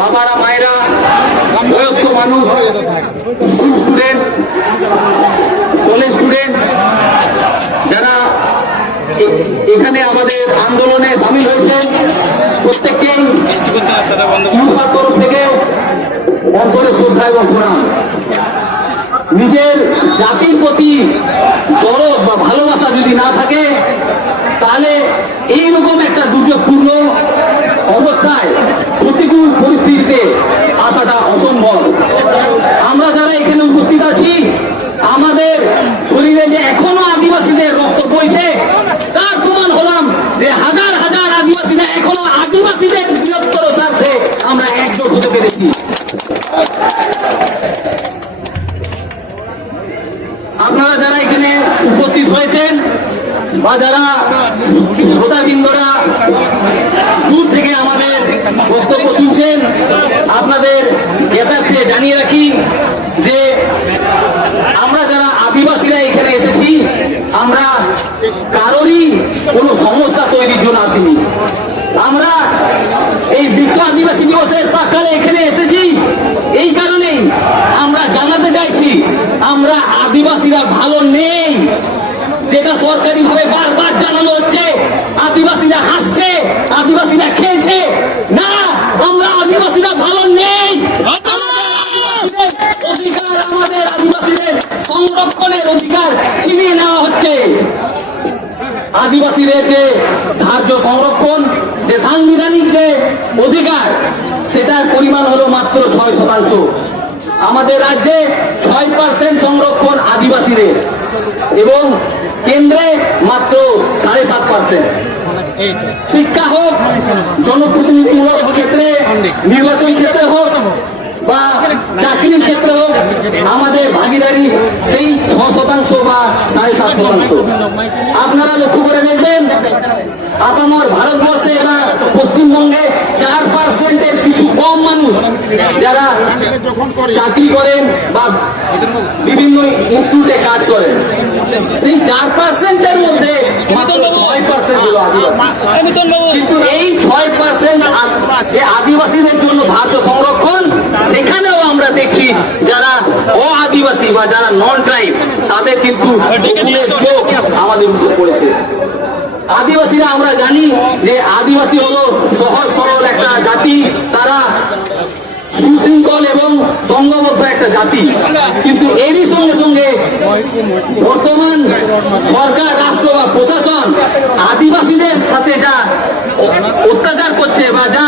বাবারা, মায়েরা, বয়স্ক মানুষ স্কুল স্টুডেন্ট কলেজ স্টুডেন্ট যারা এখানে আমাদের আন্দোলনে সামিল হয়েছেন প্রত্যেককেই তরফ থেকে অন্তরে শ্রদ্ধা এবং প্রণাম। নিজের জাতির প্রতি গরব বা ভালোবাসা যদি না থাকে, তাহলে এইরকম একটা দুর্যোগপূর্ণ অবস্থায় প্রতিকূল পরিস্থিতিতে আসাটা অসম্ভব। আমরা যারা এখানে উপস্থিত আছি, আমাদের শরীরে যে এখনও আদিবাসীদের রক্ত বইছে, তার প্রমাণ হলাম যে হাজার হাজার আদিবাসীরা এখনও আদিবাসীদের বৃহত্তর স্বার্থে আমরা একজোট হতে পেরেছি। আপনারা যারা এখানে উপস্থিত হয়েছেন, বা যারা দূর থেকে বক্তব্য শুনছেন? আপনাদের জ্ঞাতার্থে জানিয়ে রাখি যে আমরা যারা আদিবাসীরা এখানে এসেছি, আমরা কারোরই কোনো সমস্যা তৈরির জন্য আসিনি। আমরা এই বিশ্ব আদিবাসী দিবসের প্রাকালে এখানে এসেছি। এই কারণেই আমরা জানাতে চাইছি, আমরা আদিবাসীরা ভালো নেই। যেটা সরকারি ভাবে বারবার জানানো হচ্ছে, আদিবাসীরা হাসছে, আদিবাসীরা খেলছে না আমরা আদিবাসীরা ভালো নেই আদিবাসীদের অধিকার আমাদের আদিবাসীদের সংরক্ষণের অধিকার ছিনিয়ে নেওয়া হচ্ছে আদিবাসীদের যে ধার্য সংরক্ষণ যে সাংবিধানিক যে অধিকার, সেটার পরিমাণ হলো মাত্র ছয় শতাংশ। আমাদের রাজ্যে ছয় পার্সেন্ট সংরক্ষণ আদিবাসীদের এবং কেন্দ্রে মাত্র সাড়ে সাত পার্সেন্ট শিক্ষা হোক, জনপ্রতিনিধিমূলক ক্ষেত্রে, নির্বাচন ক্ষেত্রে হোক বা চাকরির ক্ষেত্রে হোক, আমাদের ভাগিদারি সেই ছ শতাংশ বা সাড়ে সাত শতাংশ। আপনারা লক্ষ্য করে দেখবেন, আপামর ভারতবর্ষে বা পশ্চিমবঙ্গে চার পার্সেন্টের কিছু কম মানুষ যারা চাকরি করেন বা বিভিন্ন ইনস্টিটিউটে কাজ করেন। সেই চার পার্সেন্টের মধ্যে ছয় পার্সেন্ট হলো আদিবাসী কিন্তু এই ছয় পার্সেন্ট যে আদিবাসীদের জন্য ধার্য সংরক্ষণ সেখানেও আমরা দেখছি যারা অ আদিবাসী বা যারা নন ট্রাইব তাদের কিন্তু আমাদের উপর পড়েছে। আদিবাসীরা আমরা জানি যে আদিবাসী হলো সহজ, সরল একটা জাতি। তারা সুশৃঙ্খল এবং সংঘবদ্ধ একটা জাতি। কিন্তু এরই সঙ্গে সঙ্গে বর্তমান সরকার, রাষ্ট্র বা প্রশাসন আদিবাসীদের সাথে যা অত্যাচার করছে বা যা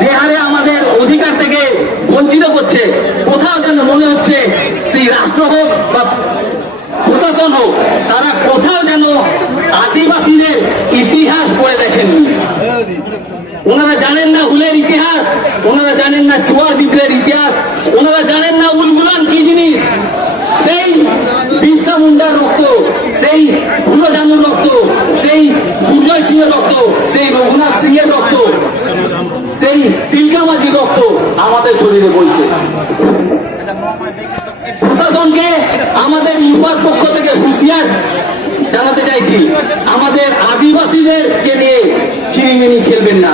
যে হারে আমাদের অধিকার থেকে বঞ্চিত করছে, কোথাও যেন মনে হচ্ছে সেই রাষ্ট্র হোক বা প্রশাসন হোক, তারা কোথাও যেন আদিবাসীদের ইতিহাস পড়ে দেখেন ওনারা জানেন না হুলের ইতিহাস, ওনারা জানেন না চুয়ার বিদ্রের ইতিহাস, ওনারা জানেন না উলগুলান কি জিনিস সেই বিরসা মুন্ডার রক্ত সেই হুলজানুর রক্ত সেই দুর্জয় সিংহের রক্ত সেই রঘুনাথ সিংহের রক্ত সেই তিলকা মাঝির রক্ত আমাদের শরীরে বইছে। প্রশাসনকে আমাদের ইউবার পক্ষ থেকে হুঁশিয়ার জানাতে চাইছি, আমাদের আদিবাসীদেরকে নিয়ে ছিনিমিনি খেলবেন না।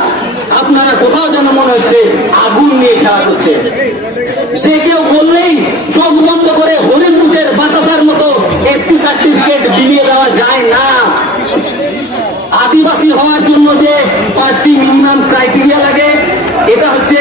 আপনারা কোথাও যেন মনে হচ্ছে আগুন নিয়ে খেলা করছে। যে কেউ বললেই চোখ বন্ধ করে হরিণমুখের বাতাসার মতো এসটি সার্টিফিকেট বিলিয়ে দেওয়া যায় না। আদিবাসী হওয়ার জন্য যে পাঁচটি মিনিমাম ক্রাইটেরিয়া লাগে, এটা হচ্ছে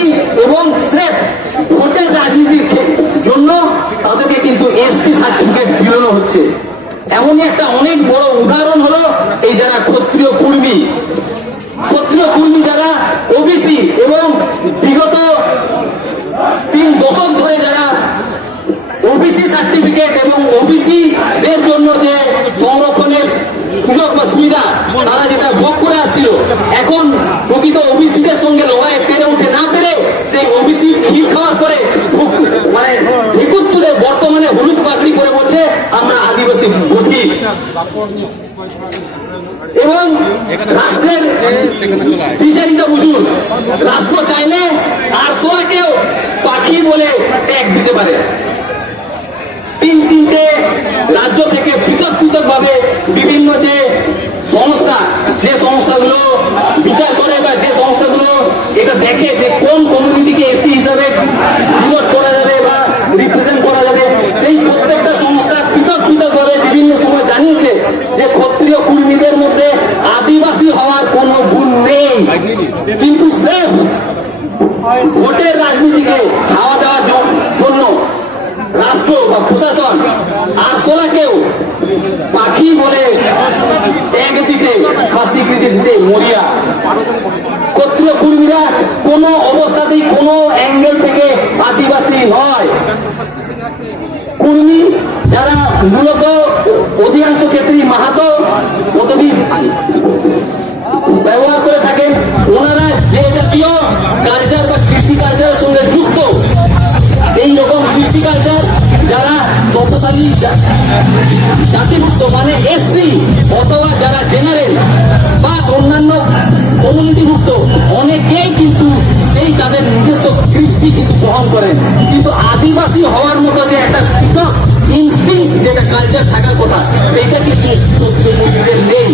এবং স্রেফ ভোটের রাজনীতির জন্য তাদেরকে কিন্তু এসপি সার্টিফিকেট দিলানো হচ্ছে। এমনই একটা অনেক বড় উদাহরণ হলো এই যারা ক্ষত্রিয় কর্মী। ক্ষত্রিয় কর্মী যারা ওবিসি এবং বিগত তিন দশক ধরে যারা ওবিসি সার্টিফিকেট এবং ওবিসি দের জন্য যে সংরক্ষণের সুযোগ বা সুবিধা, তারা যেটা ভোগ করে আসছিল, এখন প্রকৃত ওবিসিদের সঙ্গে লড়াই পেরে উঠে না পেরে সেই ওবিসি ক্ষীর খাওয়ার পরে ভুক- মানে ভিকুত তুলে বর্তমানে হলুদ পাগড়ি করে বলছে আমরা আদিবাসী বুঝি এবং রাষ্ট্রের বিচারিতা বুঝুন রাষ্ট্র চাইলে আর সোয়াকেও পাখি বলে ট্যাগ দিতে পারে তিন তিনটে রাজ্য থেকে পৃথক পৃথক ভাবে বিভিন্ন যে সংস্থা যে সংস্থাগুলো বিচার করে বা যে সংস্থাগুলো এটা দেখে যে কোন কমিউনিটিকে এসটি হিসাবে ডিমোট করা যাবে বা রিপ্রেজেন্ট করা যাবে সেই প্রত্যেকটা সংস্থা পৃথক পৃথক ভাবে বিভিন্ন সময় জানিয়েছে যে ক্ষত্রিয় কর্মীদের মধ্যে আদিবাসী হওয়ার কোনো গুণ নেই কিন্তু স্রেফ ভোটের রাজনীতিকে খাওয়া দেওয়ার জন্য রাষ্ট্র বা প্রশাসন আর সোলাকেও পাখি বলে ট্যাগ দিতে বা স্বীকৃতি দিতে মরিয়া। ক্ষত্রিয় কর্মীরা কোনো অবস্থাতেই কোনো অ্যাঙ্গেল থেকে আদিবাসী নয়। কর্মী যারা মূলত অধিকাংশ ক্ষেত্রেই মাহাতো জাতিভুক্ত মানে এসসি অথবা যারা জেনারেল বা অন্যান্য কমিউনিটিভুক্ত অনেকেই কিন্তু সেই তাদের নিজস্ব কৃষ্টি কিন্তু গ্রহণ করেন। কিন্তু আদিবাসী হওয়ার মতো যে একটা ইনস্টিংক্ট যেটা কালচার থাকার কথা, সেইটা কিন্তু নেই।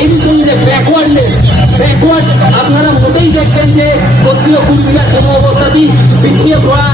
এই যে ব্যাকওয়ার্ডনেস ব্যাকওয়ার্ড আপনারা মোটেই দেখবেন যে ক্ষত্রিয় কোনো অবস্থাতেই পিছিয়ে পড়া